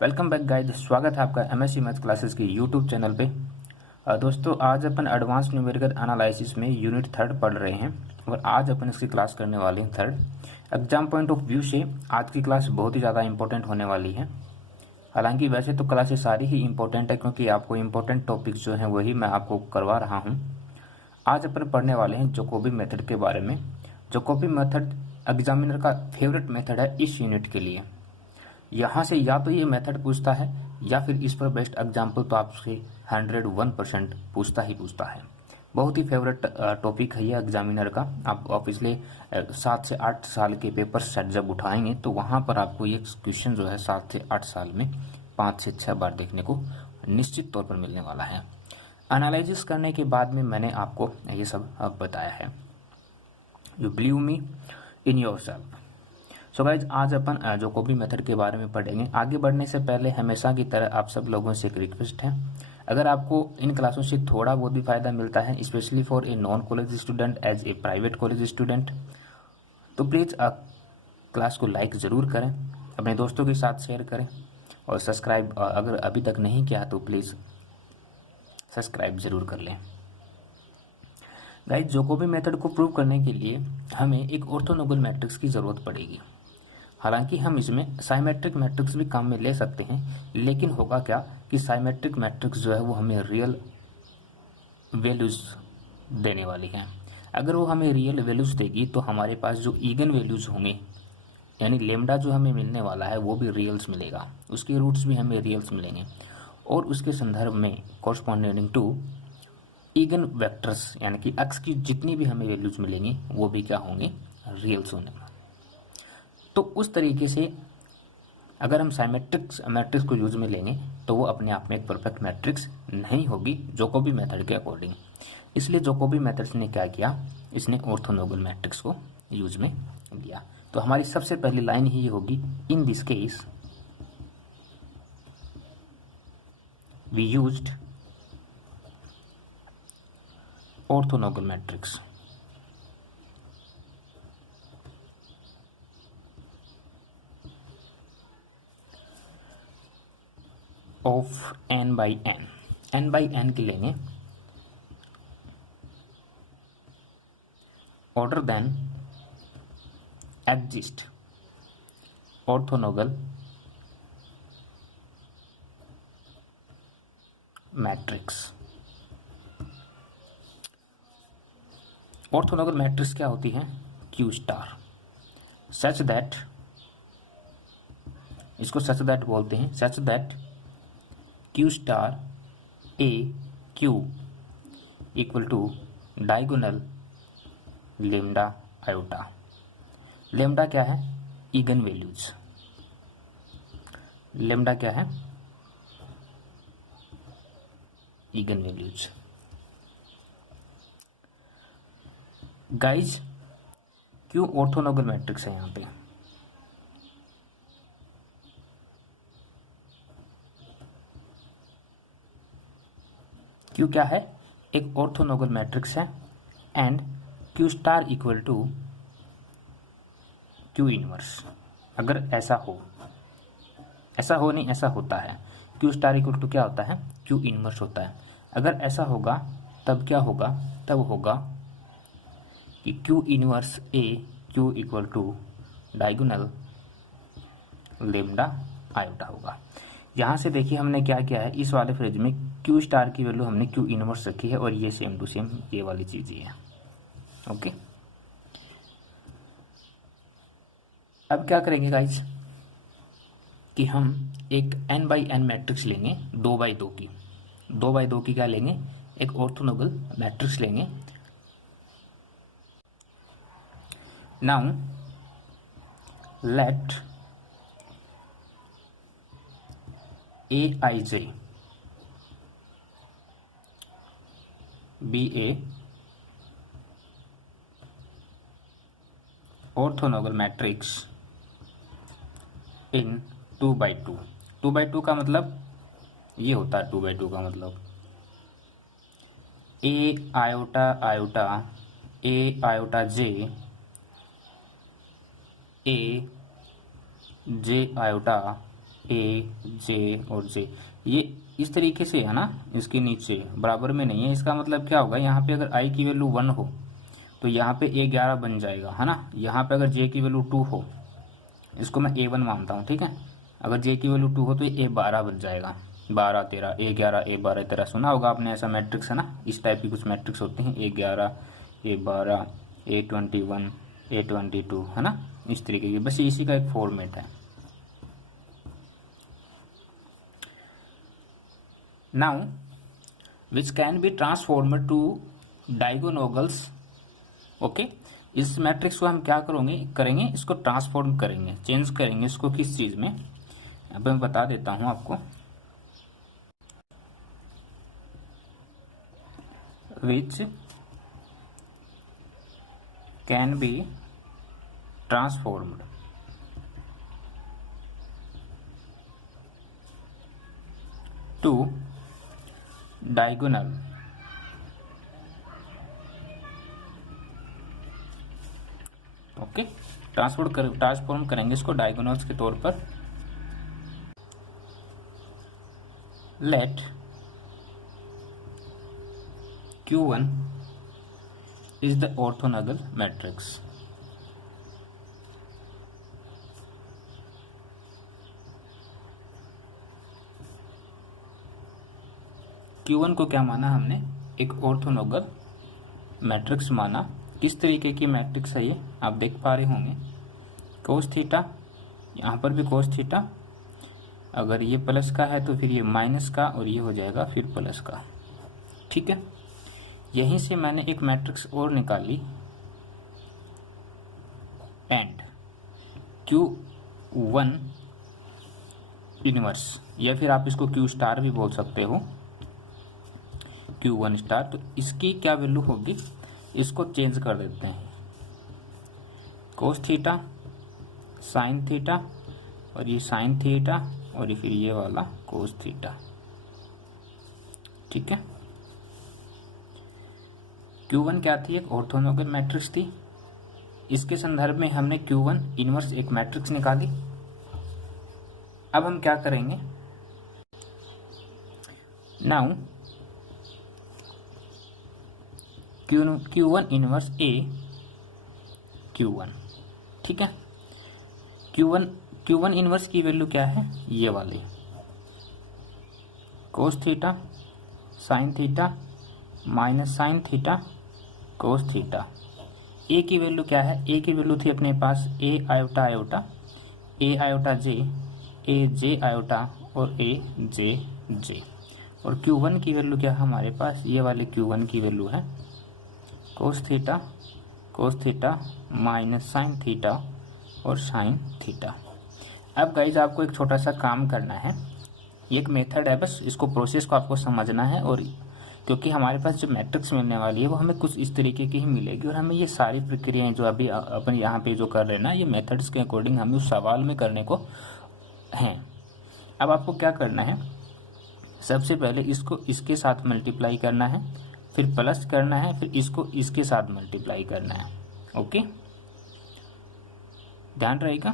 Welcome back guys, स्वागत है आपका एमएससी मैथ क्लासेस के यूट्यूब चैनल पे। दोस्तों, आज अपन एडवांस न्यूमेरिकल एनालिसिस में यूनिट 3 पढ़ रहे हैं और आज अपन इसकी क्लास करने वाले हैं 3rd। Exam point of view से आज की क्लास बहुत ही ज़्यादा इंपॉर्टेंट होने वाली है। हालांकि वैसे तो क्लासेस सारी ही इंपॉर्टेंट है, क्योंकि आपको इंपॉर्टेंट टॉपिक्स जो हैं वही मैं आपको करवा रहा हूँ। आज अपन पढ़ने वाले हैं जैकोबी मेथड के बारे में। जैकोबी मेथड एग्जामिनर का फेवरेट मेथड है इस यूनिट के लिए। यहाँ से या तो ये मेथड पूछता है या फिर इस पर बेस्ट एग्जाम्पल तो आपसे 101% पूछता है। बहुत ही फेवरेट टॉपिक है ये एग्जामिनर का। आप पिछले 7 से 8 साल के पेपर सेट जब उठाएंगे तो वहाँ पर आपको ये क्वेश्चन जो है 7 से 8 साल में 5 से 6 बार देखने को निश्चित तौर पर मिलने वाला है। एनालिसिस करने के बाद में मैंने आपको ये सब बताया है। You believe me in your self. So guys, आज अपन जैकोबी मेथड के बारे में पढ़ेंगे। आगे बढ़ने से पहले हमेशा की तरह आप सब लोगों से एक रिक्वेस्ट है, अगर आपको इन क्लासों से थोड़ा बहुत भी फायदा मिलता है, specially for a non college student as a private college student, तो प्लीज़ क्लास को लाइक ज़रूर करें, अपने दोस्तों के साथ शेयर करें और सब्सक्राइब अगर अभी तक नहीं किया तो प्लीज़ सब्सक्राइब ज़रूर कर लें। गाइज, जैकोबी मेथड को प्रूव करने के लिए हमें एक ऑर्थोनोगल मैट्रिक्स की ज़रूरत पड़ेगी। हालांकि हम इसमें साइमेट्रिक मैट्रिक्स भी काम में ले सकते हैं, लेकिन होगा क्या कि साइमेट्रिक मैट्रिक्स जो है वो हमें रियल वैल्यूज़ देने वाली है। अगर वो हमें रियल वैल्यूज़ देगी तो हमारे पास जो ईगन वैल्यूज़ होंगे, यानी लेमडा जो हमें मिलने वाला है वो भी रियल्स मिलेगा, उसके रूट्स भी हमें रियल्स मिलेंगे और उसके संदर्भ में कॉरस्पॉन्डिंग टू ईगन वेक्टर्स यानी कि एक्स की जितनी भी हमें वैल्यूज़ मिलेंगी वो भी क्या होंगे, रियल्स होंगे। तो उस तरीके से अगर हम साइमेट्रिक्स मैट्रिक्स को यूज में लेंगे तो वो अपने आप में एक परफेक्ट मैट्रिक्स नहीं होगी जैकोबी मेथड के अकॉर्डिंग। इसलिए जैकोबी मेथड ने क्या किया, इसने ऑर्थोनोगल मैट्रिक्स को यूज में लिया। तो हमारी सबसे पहली लाइन ही होगी, in this case we used orthogonal matrix of n by n. n by n के लेंगे order then exist orthogonal matrix. Orthogonal matrix क्या होती है, क्यू स्टार, सच दैट, इसको सच दैट बोलते हैं, such that Q star A Q equal to diagonal lambda iota. Lambda क्या है, ईगन वैल्यूज। लेमडा क्या है, ईगन वैल्यूज। गाइज, क्यों ऑर्थोनोगल मैट्रिक्स है यहाँ पे, क्यू क्या है, एक ऑर्थोनोगल मैट्रिक्स है and Q star equal to Q inverse. अगर ऐसा हो, ऐसा हो नहीं, ऐसा होता है, क्यू स्टार इक्वल टू क्या होता है, क्यू इनवर्स होता है। अगर ऐसा होगा तब क्या होगा, तब होगा कि Q inverse A Q equal to diagonal lambda iota होगा। यहाँ से देखिए हमने क्या किया है, इस वाले फ्रेज में क्यू स्टार की वैल्यू हमने क्यू इनवर्स रखी है और ये सेम टू सेम ये वाली चीज ही है। ओके, अब क्या करेंगे गाइज कि हम एक n बाई एन मैट्रिक्स लेंगे 2 बाई 2 की। 2 बाई 2 की क्या लेंगे, एक ऑर्थोनोगल मैट्रिक्स लेंगे। Now let Aij be a orthogonal matrix in 2 by 2। 2 by 2 का मतलब ये होता है, 2 बाई 2 का मतलब ए iota iota A iota J A J iota A j और जे, ये इस तरीके से है ना, इसके नीचे बराबर में नहीं है। इसका मतलब क्या होगा, यहाँ पे अगर आई की वैल्यू 1 हो तो यहाँ पे A11 बन जाएगा, है ना। यहाँ पे अगर जे की वैल्यू 2 हो, इसको मैं A1 मानता हूँ, ठीक है। अगर जे की वैल्यू 2 हो तो ये A12 बन जाएगा, 12 13 A11 A12 13। सुना होगा आपने ऐसा मैट्रिक्स, है ना। इस टाइप की कुछ मैट्रिक्स होती हैं, A11 A12 A21 A22, है ना, इस तरीके की। बस इसी का एक फॉर्मेट है। Now which can be transformed to diagonals. Okay, इस मैट्रिक्स को हम क्या करेंगे, इसको ट्रांसफॉर्म करेंगे, चेंज करेंगे इसको किस चीज में, अब मैं बता देता हूं आपको। Which can be transformed to diagonal okay, transform करेंगे इसको डायगोनल्स के तौर पर। Let Q1 is the orthogonal matrix. Q1 को क्या माना हमने, एक ऑर्थोनॉगल मैट्रिक्स माना। किस तरीके की मैट्रिक्स है ये, आप देख पा रहे होंगे। कोस थीटा, यहाँ पर भी कोस थीटा, अगर ये प्लस का है तो फिर ये माइनस का, और ये हो जाएगा फिर प्लस का, ठीक है। यहीं से मैंने एक मैट्रिक्स और निकाली, एंड Q1 इनवर्स, या फिर आप इसको Q स्टार भी बोल सकते हो, Q1 स्टार। तो इसकी क्या वैल्यू होगी, इसको चेंज कर देते हैं, कोस थीटा साइन थीटा, और ये साइन थीटा, और फिर ये वाला कोस थीटा, ठीक है। Q1 क्या थी, एक ऑर्थोनॉगल मैट्रिक्स थी। इसके संदर्भ में हमने Q1 इनवर्स एक मैट्रिक्स निकाली। अब हम क्या करेंगे, now Q1 inverse A Q1, ठीक है। Q1 इनवर्स की वैल्यू क्या है, ये वाली, cos theta sine theta minus sine theta cos theta. A की वैल्यू क्या है, ए की वैल्यू थी अपने पास A iota iota, A iota J, A J iota, और ए जे जे। और Q1 की वैल्यू क्या है हमारे पास, ये वाले Q1 की वैल्यू है cos theta minus sine theta और साइन थीटा। अब गाइज आपको एक छोटा सा काम करना है, एक मेथड है, बस इसको प्रोसेस को आपको समझना है। और क्योंकि हमारे पास जो मैट्रिक्स मिलने वाली है वो हमें कुछ इस तरीके की ही मिलेगी, और हमें ये सारी प्रक्रियाएं जो अभी अपन यहाँ पे जो कर रहे हैं ना, ये मेथड्स के अकॉर्डिंग हमें उस सवाल में करने को हैं। अब आपको क्या करना है, सबसे पहले इसको इसके साथ मल्टीप्लाई करना है, फिर प्लस करना है, फिर इसको इसके साथ मल्टीप्लाई करना है। ओके, ध्यान रहेगा,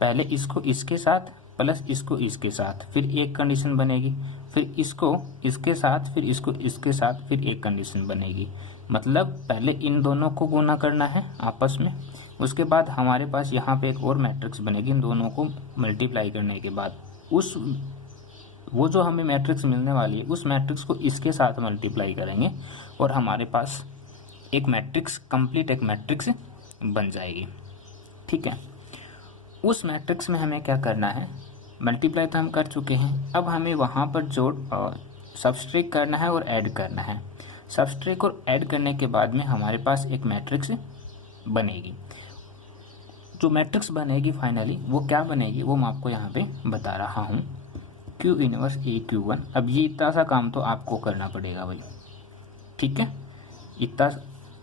पहले इसको इसके साथ प्लस इसको इसके साथ, फिर एक कंडीशन बनेगी, फिर इसको इसके साथ, फिर इसको इसके साथ, फिर एक कंडीशन बनेगी। मतलब पहले इन दोनों को गुना करना है आपस में, उसके बाद हमारे पास यहाँ पे एक और मैट्रिक्स बनेगी इन दोनों को मल्टीप्लाई करने के बाद। वो जो हमें मैट्रिक्स मिलने वाली है उस मैट्रिक्स को इसके साथ मल्टीप्लाई करेंगे, और हमारे पास एक मैट्रिक्स कंप्लीट एक मैट्रिक्स बन जाएगी, ठीक है। उस मैट्रिक्स में हमें क्या करना है, मल्टीप्लाई तो हम कर चुके हैं, अब हमें वहाँ पर जोड़ सबस्ट्रैक्ट करना है और ऐड करना है। सबस्ट्रैक्ट और ऐड करने के बाद में हमारे पास एक मैट्रिक्स बनेगी। जो मैट्रिक्स बनेगी फाइनली वो क्या बनेगी, वो मैं आपको यहाँ पे बता रहा हूँ, Q इनवर्स A Q1। अब ये इतना सा काम तो आपको करना पड़ेगा भाई, ठीक है। इतना,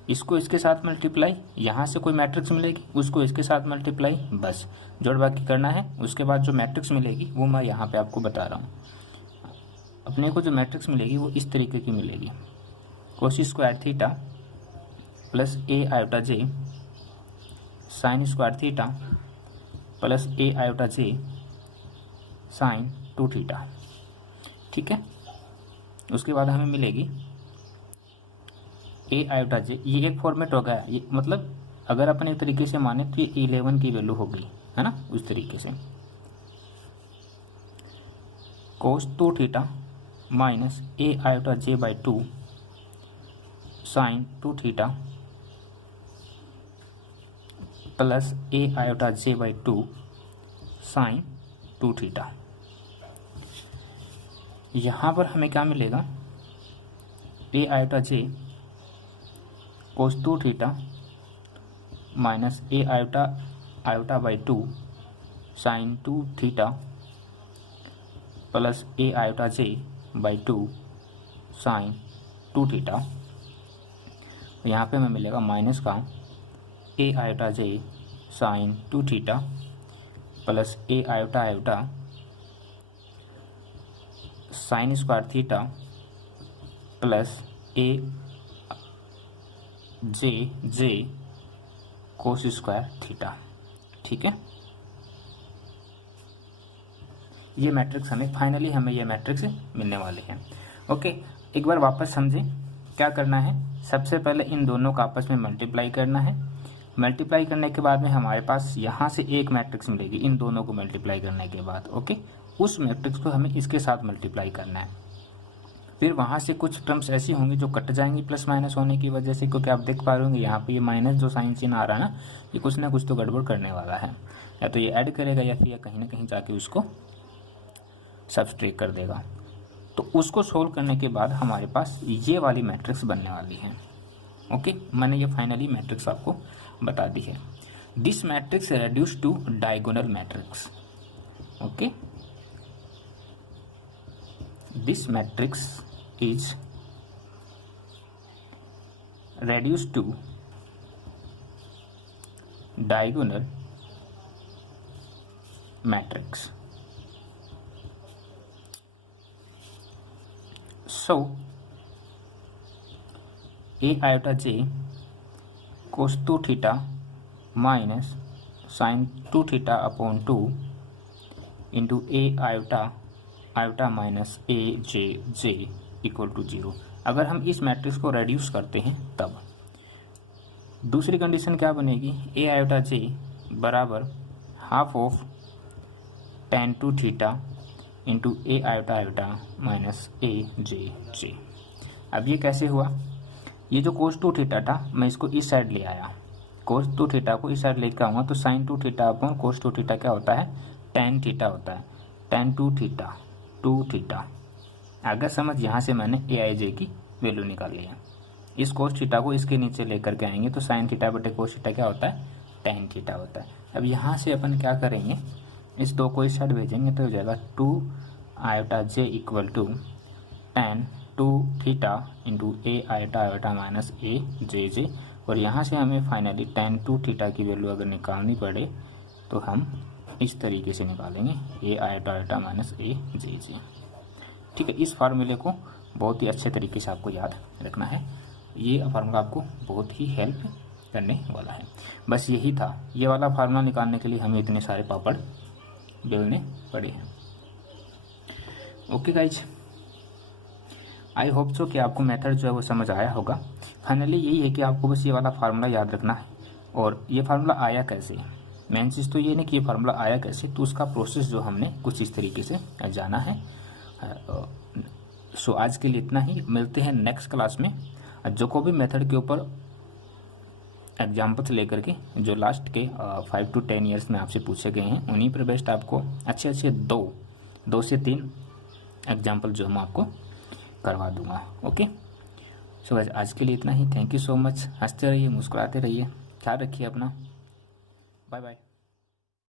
इसको इसके साथ मल्टीप्लाई, यहाँ से कोई मैट्रिक्स मिलेगी उसको इसके साथ मल्टीप्लाई, बस जोड़ बाकी करना है। उसके बाद जो मैट्रिक्स मिलेगी वो मैं यहाँ पे आपको बता रहा हूँ। अपने को जो मैट्रिक्स मिलेगी वो इस तरीके की मिलेगी, cos square theta plus A iota J sine square theta plus A iota J sine 2 theta. ठीक है, उसके बाद हमें मिलेगी ए आयोटा जे। ये एक फॉर्मेट हो गया, ये मतलब अगर अपन एक तरीके से माने तो ये 11 की वैल्यू होगी, है ना, उस तरीके से cos 2 theta minus A iota J by 2 sine 2 theta plus A iota J by 2 sine 2 theta. यहाँ पर हमें क्या मिलेगा, A iota J cos 2 theta minus A iota by 2 sine 2 theta plus A iota J by 2 sine 2 theta. यहाँ पे हमें मिलेगा minus का A iota J sine 2 theta plus A iota sine square theta plus A J cos square theta. ठीक है, ये matrix finally हमें ये मैट्रिक्स मिलने वाले हैं। ओके, एक बार वापस समझें क्या करना है। सबसे पहले इन दोनों का आपस में मल्टीप्लाई करना है। मल्टीप्लाई करने के बाद में हमारे पास यहाँ से एक मैट्रिक्स मिलेगी, इन दोनों को मल्टीप्लाई करने के बाद। ओके, उस मैट्रिक्स को हमें इसके साथ मल्टीप्लाई करना है। फिर वहाँ से कुछ टर्म्स ऐसी होंगी जो कट जाएंगी प्लस माइनस होने की वजह से, क्योंकि आप देख पा रहे होंगे यहाँ पे ये माइनस जो साइन चिन्ह आ रहा है ना, ये कुछ ना कुछ तो गड़बड़ करने वाला है, या तो ये ऐड करेगा या फिर कहीं ना कहीं जाके उसको सब्सट्रैक्ट कर देगा। तो उसको सोल्व करने के बाद हमारे पास ये वाली मैट्रिक्स बनने वाली है। ओके, मैंने ये फाइनली मैट्रिक्स आपको बता दी है। This matrix reduce to diagonal matrix. Okay, this matrix is reduced to diagonal matrix. So a iota j cos 2 theta minus sin 2 theta upon 2 into a iota minus a j equal to 0। अगर हम इस matrix को reduce करते हैं तब दूसरी condition क्या बनेगी, ए आयोटा जे बराबर हाफ ऑफ tan 2 थीटा into a iota minus a j. अब ये कैसे हुआ, ये जो कोस 2 थीटा था मैं इसको इस साइड ले आया, कोस 2 थीटा को इस साइड लेकर आऊँगा तो sine 2 theta upon cos 2 theta क्या होता है, tan थीटा होता है, tan 2 थीटा। अगर समझ, यहाँ से मैंने ए आई जे की वैल्यू निकाल ली है। इस कोस थीटा को इसके नीचे लेकर के आएंगे तो साइन थीटा बटे कोस थीटा क्या होता है, tan थीटा होता है। अब यहाँ से अपन क्या करेंगे, इस दो को इस साइड भेजेंगे तो हो जाएगा 2 iota j equal to tan 2 थीटा into a iota minus a j. और यहाँ से हमें फाइनली tan 2 थीटा की वैल्यू अगर निकालनी पड़े तो हम इस तरीके से निकालेंगे, ए आयोटा माइनस ए जे। ठीक है, इस फार्मूले को बहुत ही अच्छे तरीके से आपको याद रखना है। ये फार्मूला आपको बहुत ही हेल्प करने वाला है। बस यही था, ये वाला फार्मूला निकालने के लिए हमें इतने सारे पापड़ बेलने पड़े हैं। Okay guys, I hope so कि आपको मेथड जो है वो समझ आया होगा। फाइनली यही है कि आपको बस ये वाला फार्मूला याद रखना है। और ये फार्मूला आया कैसे, मेन चीज़ तो ये नहीं कि ये फार्मूला आया कैसे, तो उसका प्रोसेस जो हमने कुछ इस तरीके से जाना है। सो आज के लिए इतना ही, मिलते हैं नेक्स्ट क्लास में। जो को भी मेथड के ऊपर एग्जाम्पल्स लेकर के जो लास्ट के 5 to 10 ईयर्स में आपसे पूछे गए हैं, उन्हीं पर बेस्ट आपको अच्छे दो से 3 एग्जाम्पल जो हम आपको करवा दूंगा। ओके, सो आज के लिए इतना ही। Thank you so much. हंसते रहिए, मुस्कुराते रहिए, ख्याल रखिए अपना। Bye bye.